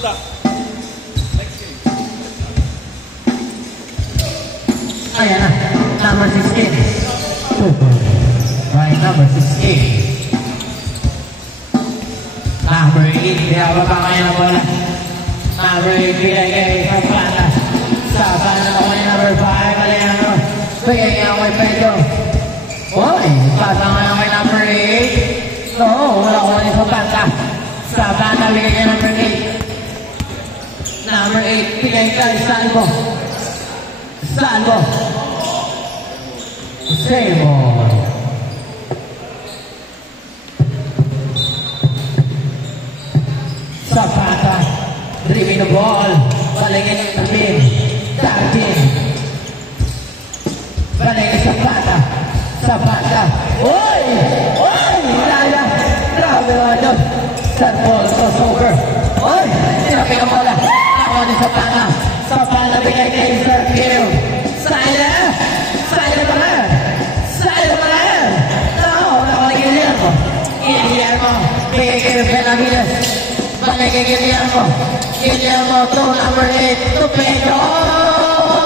Buta. Next game. Ayan na, number 16. Right, number 16. Number 8, biyaba pa kayo na bola. Number 8, bigay kayo sa Banda. Sa Banda na kayo number 5, Aliano. Bigay kayo kay Pedro. Oy, pasa kayo kay number 8. No, wala ko rin sa Banda. Sa Banda, bigay kayo number 8. Number 8, bigay kayo Salvo. Salvo. Save. Zapata, driving the ball, baligin yung tabin, dagin, baligin Zapata, Zapata, oy, Laya, grabe mga job, set ball, crossover, oy, sinabi ka bola, ako ni Zapata, Zapata bigay kay Sir Kill, silent pa rin, no, ako ni Guillermo, bigay kay Benavides, balik kay Guillermo to number 8 to Pedro.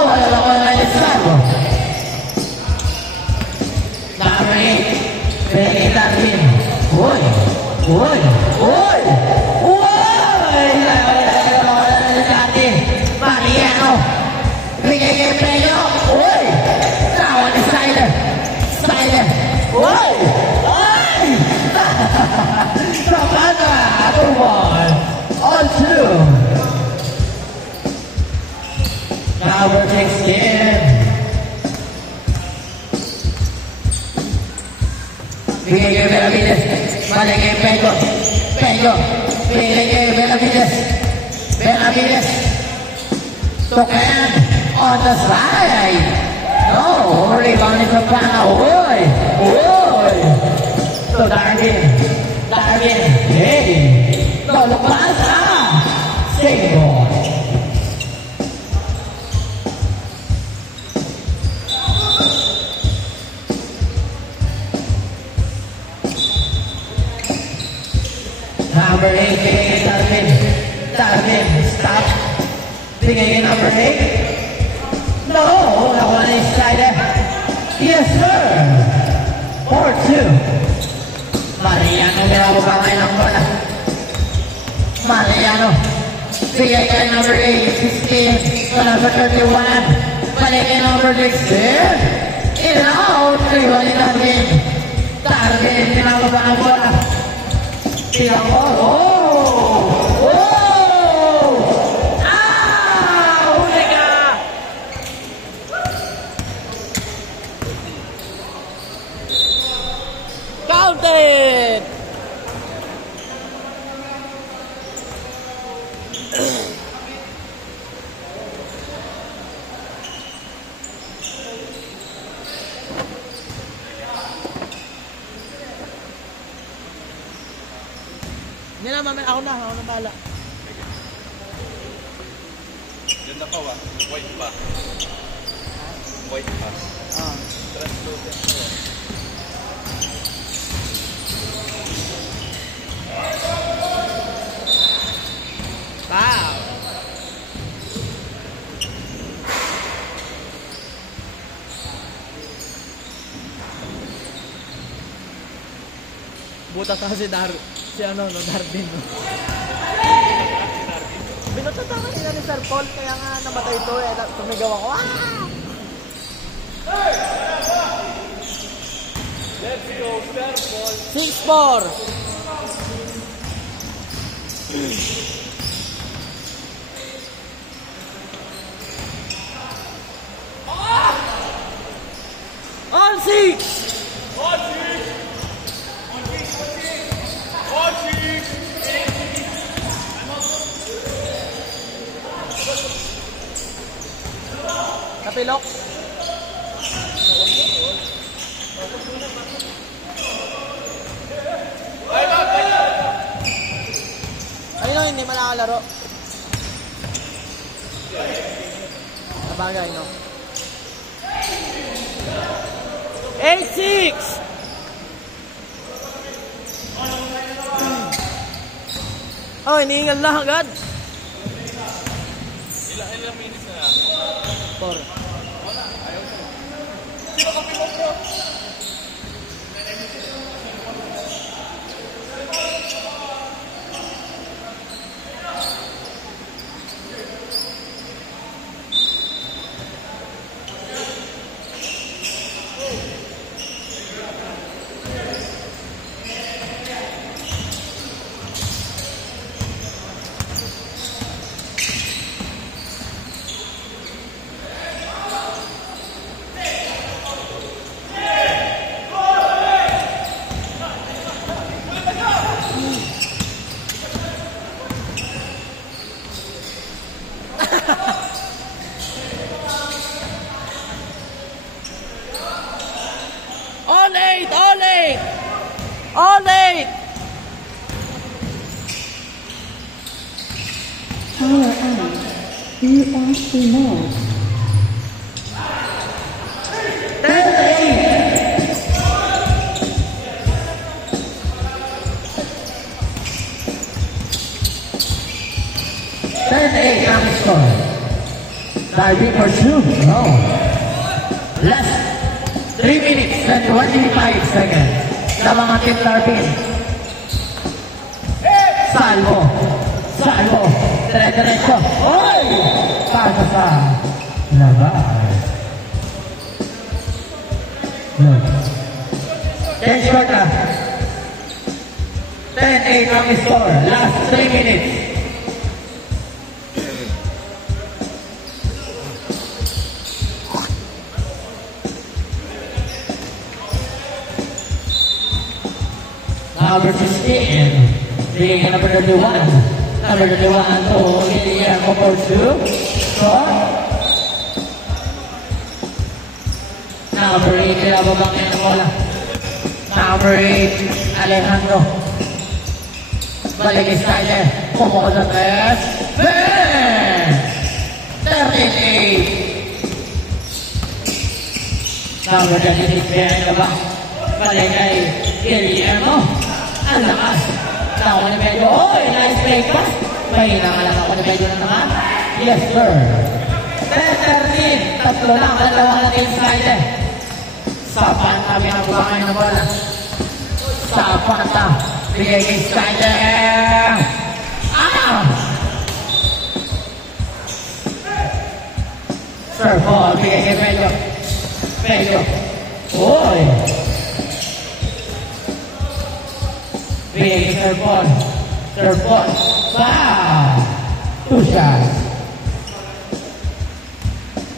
Wala lang ko na Salvo. Number 8 bigay natin. Uy! Mariano bigay kay Pedro. Uy! Tawa ni Siler. Uy! Zapata, 2-1 on 2. Number 16. Bigay kay Benavides. Balik kay Pedro. Bigay kay Benavides. Token on the side. No, rebound ni Zapata. Uy! So Darwin, hey, lumabas single. Number 8, bigay Darwin, stop. Bigay number 8. No, nakuha na yung slider. Yes, sir. 4-2. Mariano, nilabo pa kayo ng bola. Mariano, bigay kay number 8, 16, number 31, balik kay number 16, in-out, rewali natin. Target, nilabo pa ng bola. Tilang ko, huli ka! Counted! Hindi na, mamaya ako na bala. Yun na pa wa, white pa. Translucent pa wa. Wow! Butas na si Darwin, Binutatakan nila ni Sir Paul, kaya nga namatay ito eh. Tumigaw ako, Let's go, Sir Paul. 6-4! On 6! Kapilok. Ayun o, hindi man nakalaro. Nabagay, no? 8-6! Oh, iniingal lang agad. Ilang minutes na lang? 4. Sino ka mo bro? All eight! All eight! All eight! Power on. ESC mode. 10-8 ang score. Diving for two. No. Less 3 minutes and 25 seconds. Sa mga team target. Salvo. Salvo. Dire-diretso. Oy! Pasa sa labas. Look. 10 shot na. 10-8 ang score. Last 3 minutes. Number 16, being number 31. Number 31 to Guillermo for two. Number 8, kinababang yan ang bola. Number 8, Alejandro. Balik Skyler. Pumuko sa tres. Ben! 38. Number 36, behind the back. Balik kay Guillermo. Ang lakas. Ako ni Pedro. Oy, nice break pass. Mahina ka lang ako ni Pedro na naman. Yes, sir. 10-13. Tatlo lang. Dalawa natin inside. Sapan kami ang bangay ng bola. Sapan na. Bigay kay Skyler. Sir Paul. Bigay kay Pedro. Pedro. Oy. Big Serpon. Serpon. Wow! 2 shots.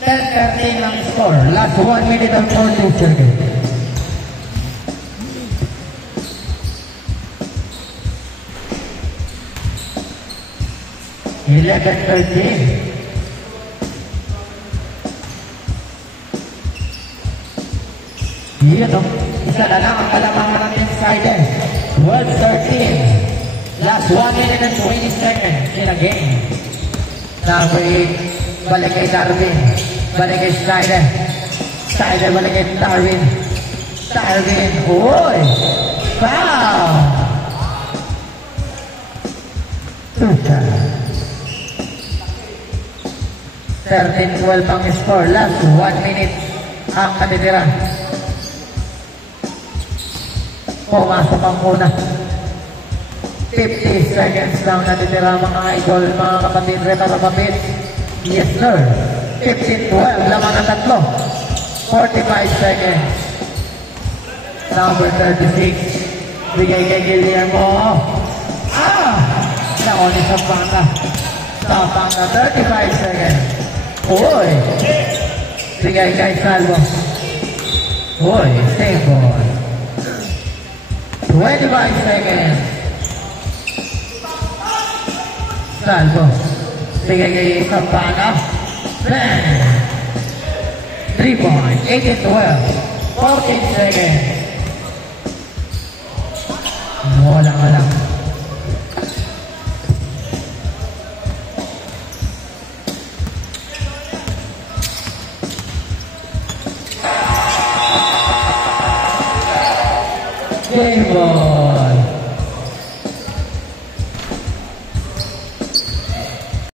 10-13 ang score. Last 1 minute and 14 seconds. Eleven 13. Dito. Isa na lang ang kalamangan ng inside. 12-13. Last 1 minute and 20 seconds in a game. Number 8, balik kay Darwin. Balik kay Snyder. Snyder balik kay Darwin. Darwin, uy! Foul! 2 shots. 13-12 ang score. Last 1 minute ang katitira. Pumasok ang muna. 50 seconds lang natitira mga idol, mga kapatid, reta kapatid. Yes sir. 15-12, lamang ang tatlo. 45 seconds. Number 36. Bigay kay Guillermo. Naoni sa panga. Sa panga, 35 seconds. Uy. Bigay kay Salvo. Uy, stay ball. 25 seconds. Salvo. Bigay kay Sampana. Bang! 3 points. 18-12. 14 seconds. Wala ka lang. Game ball.